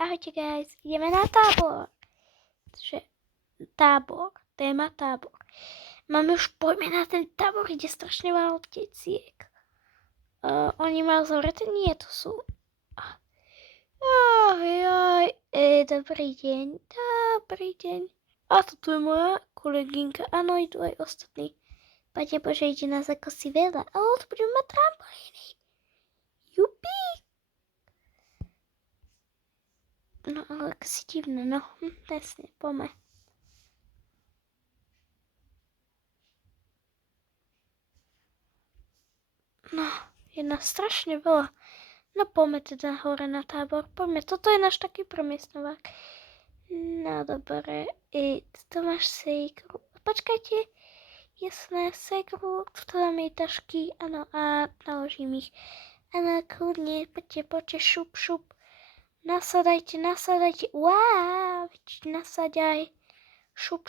ahojte guys, ideme na tábor. Tábor, téma tábor. Máme už poďme na ten tábor, kde strašne málo teciek. Oni majú zavreté? Nie, to sú... Dobrý deň. A toto je moja kolegynka. Áno, idú aj ostatní. Pane Bože, ide nás ako si veľa. Ale tu budeme mať trampolíny. Jupi. No, ale ako si divné, no. Presne, poďme. No, je nás strašne veľa. No, poďme teda hore na tábor. Poďme, toto je náš taký premiestňovák. No, dobre. Tu máš sejkru. Počkajte. Jasné, segru. Tu dáme jej tašky. Áno, a naložím ich. Áno, kľudne. Poďte, šup. Nasadajte. Wow, nasadaj. Šup.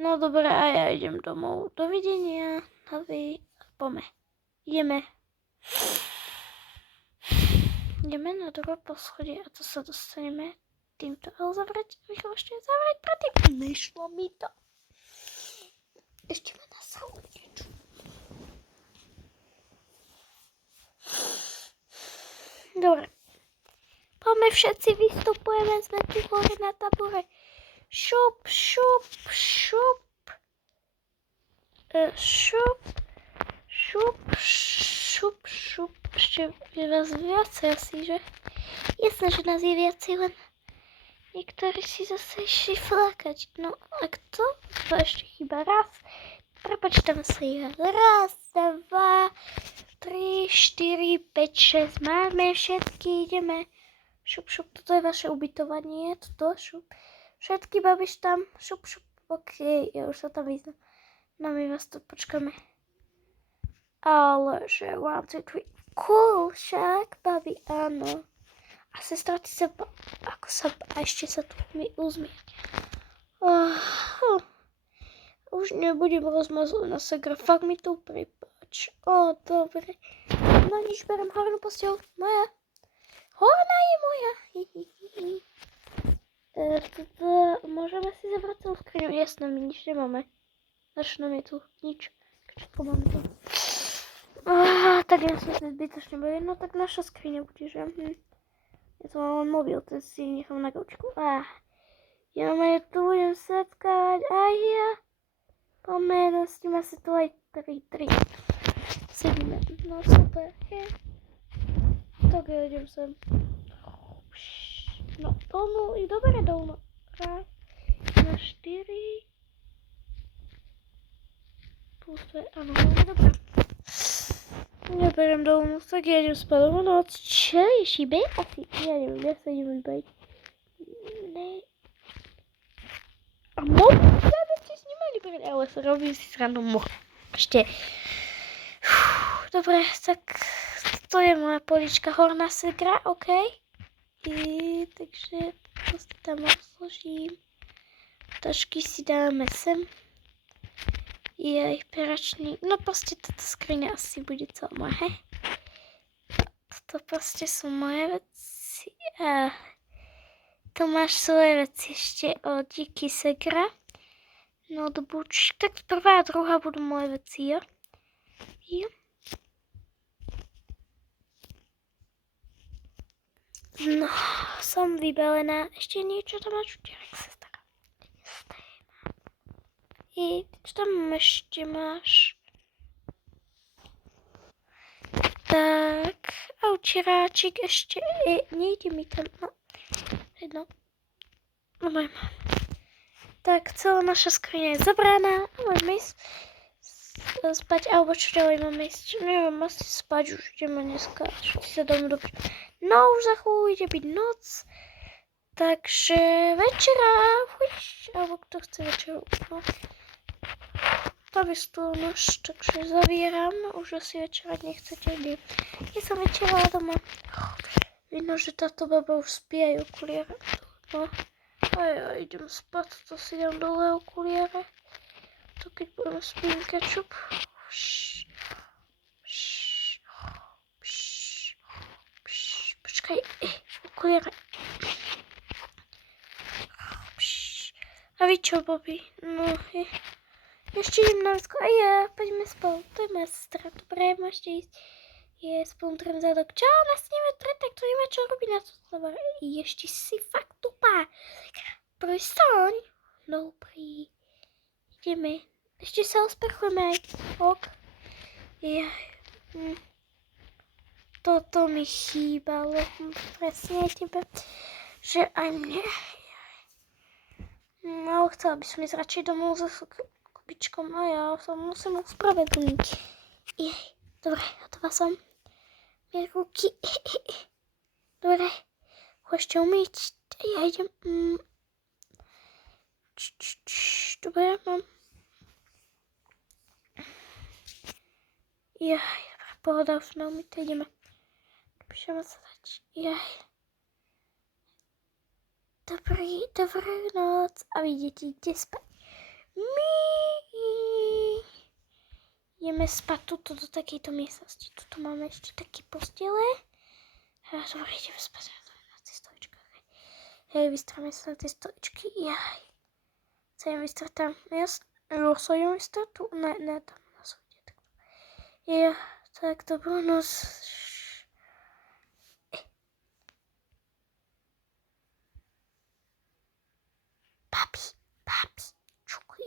No dobré, a ja idem domov. Dovidenia. Poďme. Ideme na druhé poschodie a to sa dostaneme týmto. Ale zavrieť, Michal, ešte zavrieť predtým. Nešlo mi to. Ešte ma nasalo niečo. Dobre. Poďme všetci, vystupujeme, sme tu hore na tábore. Šup. Ešte je vás viacej asi, že? Jasné, že nás je viacej, len niektorí si zase išli flákať. No, a kto? To ešte chýba raz. Prepočítame si raz, 2, 3, 4, 5, 6. Máme všetky, ideme. Šup. Toto je vaše ubytovanie. Toto, šup. Všetky babiš tam. Šup. OK, ja už sa tam vyznam. No my vás tu počkáme. Ale že 1, 2, 3. Cool, však, babi, áno. A sestra, ty sa ako sa a ešte sa tu uzmieť. Už nebudem rozmazlená segra, fakt mi to prepáč. Dobre. No nič, berem hornú posteľ. Moja. Horná je moja. Môžeme si zavrať celú skriňu. Jasné, my nič nemáme. Naš nám je tu nič. Všetko máme tu. Tak ja som sa zbytočne bavil. No tak naša skriňa bude, že? Ja tu mám len mobil, ten si nechám na gaučku. Ja tu budem setkať aj ja. Poďme, s tým asi tu aj 3. Sedíme. No super. Tak ja idem sem. No, dolnú, i dobre dolnú. 1, 4. Plus 2, áno, dobre. Neberiem dolnú, tak ja idem spať. No, čo je šibe? Asi, ja neviem, ja sa idem bať. Ne. A mohli ste s nimi liberať, ale sa robím si srandu ešte. Dobre, tak to je moja polička horná segra, OK? Takže to si tam rozložím. Tašky si dáme sem. Jej, peračný. No proste táto skriňa asi bude celá moja, hej? Toto proste sú moje veci. Tu máš svoje veci ešte od díky segra. Notebook. Tak prvá a druhá budú moje veci, jo? No, som vybalená. Ešte niečo tam máš uterek, sestra. Čo tam ešte máš? Tak, a učeráčik ešte, nejde mi tam, no, jedno. No môžem. Tak, celá naša skriňa je zabraná a môžeme ísť spať, alebo čo ďalej máme ísť? Neviem, asi spať už ideme dneska, všetci sa dáme dobre. No, už za chvíľu ide byť noc, takže večera, alebo kto chce večeru, no. Tam je stôl nož, takže zavieram, už asi večerať nechcete, kde. Ja som večerala doma. Vidno, že táto baba už spí aj okuliare. No. A ja idem spať, to si dám dole okuliare. To keď budem spím kečup. Počkaj, okuliare. A vy čo, Bobby? No, ešte idem na vecku. A ja, poďme spolu. To je moja sestra. Dobre, môžete ísť. Je spolu trem zadok. Čo? Nás neme tak to nemá čo robiť na to. Dobre, ešte si fakt tupá. Prstaň. Dobrý. Ideme. Ešte sa osprchujeme aj. Ok. Toto mi chýbalo. Presne aj tebe. Že aj mne. No, chcela by som ísť radšej domov so kubičkom a ja sa musím uspravedlniť. Dobre, hotová som. Mie ruky. Dobre, ho ešte umyť. Ja idem. Dobre, mám. Pohoda, už sme umyté, ideme. Píšeme sa dať. Dobrú noc. A vy deti, idete spať. Ideme spať tuto do takejto miestnosti. Tuto máme ešte také postele. Dobre, ideme spať na tej stoličkách. Hej, vystráme sa na tej stoličky. Sa idem vystrať tam. Sa idem vystrať tu? Ne, tam na súde. Tak dobrú noc. Papi, čuj.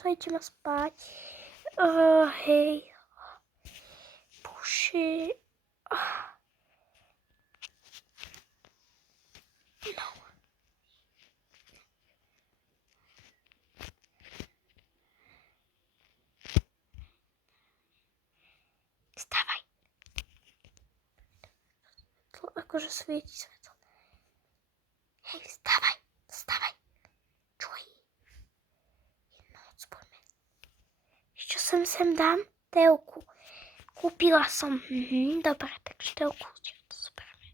Dajte ma spať. Hej. Bože. No. Vstávaj. To akože svieti svetlo. Hej, vstávaj. Čuj. Noc, poďme. Čo sem dám? Telku. Kúpila som. Dobre, takže telku. To zoberieme.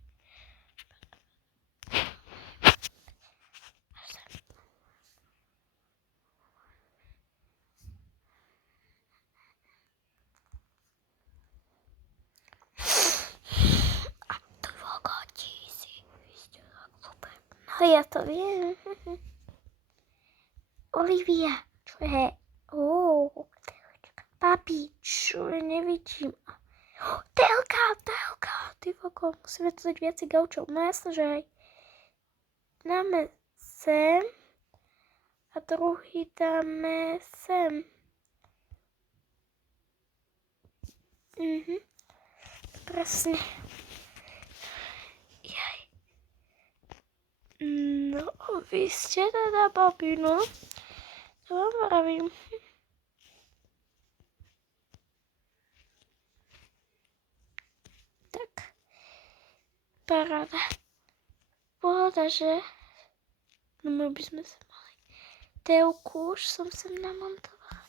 A to vogotí si. No ja to viem. Olivia, čo je? Papi, čo nevidím. Telka, ty voko, musíme tu dať viacej gaučov. No jasno, že aj. Dáme sem a druhý dáme sem. Presne. No, vy ste teda babi, no. To vám vravím. Tak. Paráda. Pohoda, že? No my by sme sa mali. Telku už som sem namontovala.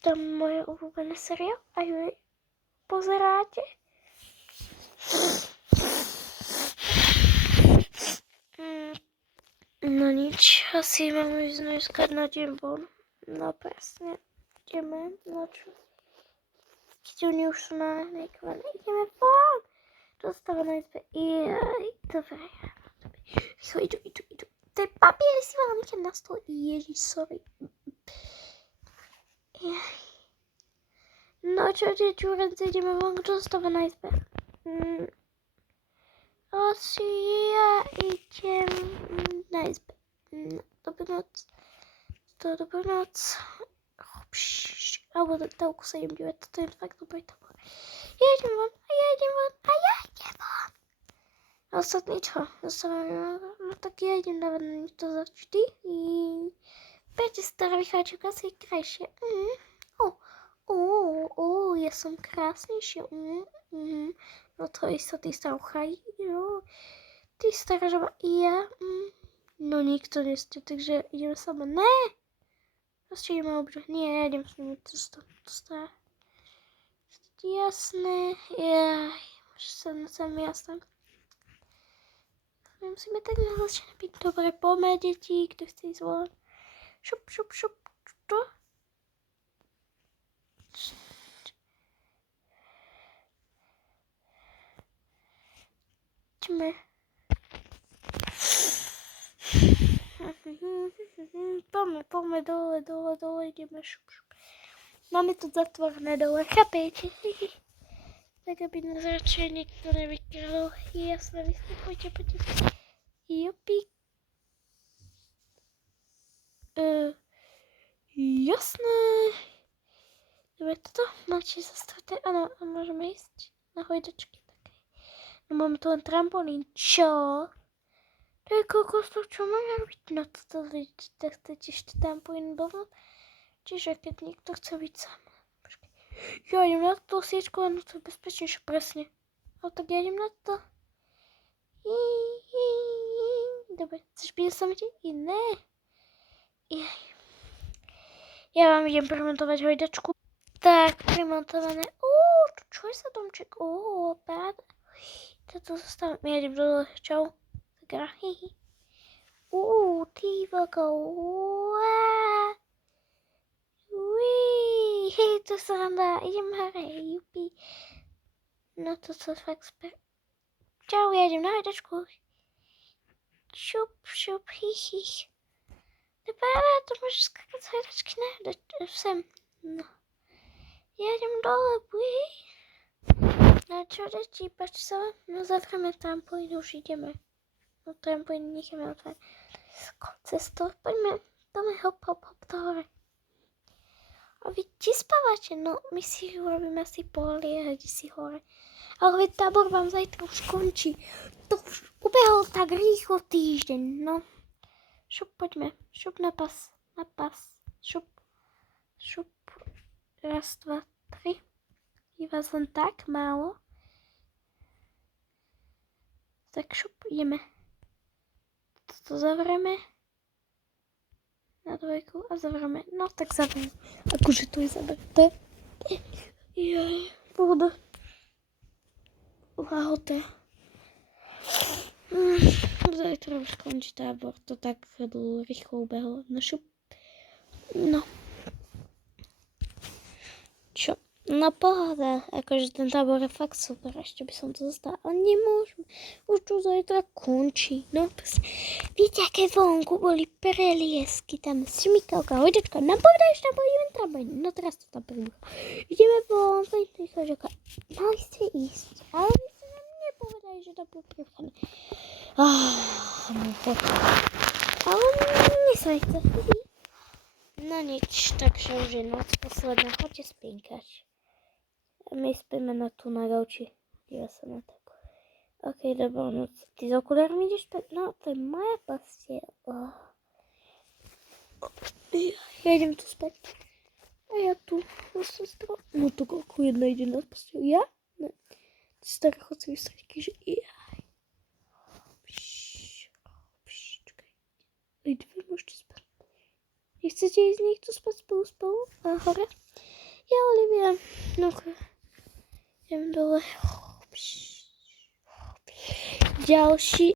Tam moje obľúbené seriál a ju pozeráte. No nič, asi mám ísť dneska na deň von. No presne, ideme na čo? Keď oni už sú nahnekované, ideme von. Dostáva na izbe. Dobre. Idú. To je papier, si mala nechať na stole. Ježiš, sorry. No čo, čurence, ideme von, kto dostáva na izbe? Asi ja idem na izbe. Dobrú noc. Alebo do telku sa idem dívať, toto je fakt dobrý tabor. Ja idem von. A ostatní čo? No tak ja idem dávať na nich to za vždy. Prečo stará vycháčovka si krajšie? Ja som krásnejšia. No to je sa, ty starucha. Ty stará žaba. Ja. No nikto neste, takže ideme sama. Ne! Proste ideme obžať. Nie, ja idem s nimi. To stará. Jasné. Môže sa jasné. Musíme tak nahlasené byť. Dobre, poďme, deti. Kto chce ísť von? Šup. Čo? Idźmy. Pomy, dole, idziemy szybko. Mamy tu zatworne dole, chápete? Tak, aby nás radšej nikto nevykradol. Jasne, vystupujte, poďte. Jupi. Jasné. Dobre, toto máte zastraté. Áno, a môžeme ísť na hojdačky. Také. No máme tu len trampolín. Čo? To je koľko čo máme robiť? No toto tak chcete ešte trampolín dovnúť. Čiže keď niekto chce byť sám. Počkej. Ja idem na tú siečku, no to je bezpečnejšie, presne. Ale tak ja idem na to. Dobre, chceš byť sami? Ne. Ja vám idem premontovať hojdačku. Tak, premontované. Čo je za domček? Pád. Toto zostávam. Ja idem dole. Čau. Taká. Ty veľká. To sranda. Idem hore. Jupi. No to sa fakt Čau, ja idem na hojdačku. Šup, Dobre, to môžeš skakať z hojdačky, ne? Sem. No. Ja idem dole, No čo, deti, pač sa? No zavrame trampolín, už ideme. No trampolín necháme otvorené. Cesto, poďme. Dáme hop, to hore. A vy či spávate? No, my si urobíme asi poholie, hadi si hore. Ale veď tábor vám zajtra už končí. To už ubehol tak rýchlo týždeň, no. Šup, poďme. Šup na pas. Šup. Raz, 2, 3. Je vás len tak málo. Tak šup, ideme. Toto zavrieme. Na dvojku a zavrieme. No tak zavrieme. Akože to je zavreté. Jaj, voda. Lahoté. Zajtra už končí tábor. To tak rýchlo ubehlo. No šup. No. Čo? No pohoda, akože ten tábor je fakt super, ešte by som to zostala, ale nemôžem, už to zajtra končí, no proste. Viete, aké vonku boli preliesky, tam smykalka, hojdačka, nám povedali, že tam boli len trampolin, no teraz to tam prebuchá. Ideme von, hojdačka, mali ste ísť, ale vy ste nám nepovedali, že to bolo prebuchané. Ale nesajte. No nič, takže už je noc posledná, choďte spínkať. My spíme na tu na gauči. Díva sa na to. Ok, dobrá noc. Ty s okulármi ideš spať? No, to je moja posteľ. Ja idem tu spať. A ja tu, sestrou. No to koľko jedna ide na posteľ? Ja? Ne. Ty stará, chod si vystrať, že jaj. Čakaj. Aj dve môžete spať. Nechcete ísť niekto spať spolu? A hore? Ja, Olivia. No, idem dole. Ďalší